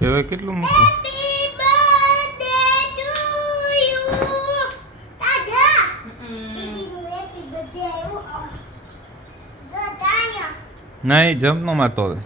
હવે કેટલું મૂકું? નહીં જમ્પ નો મારતો હવે.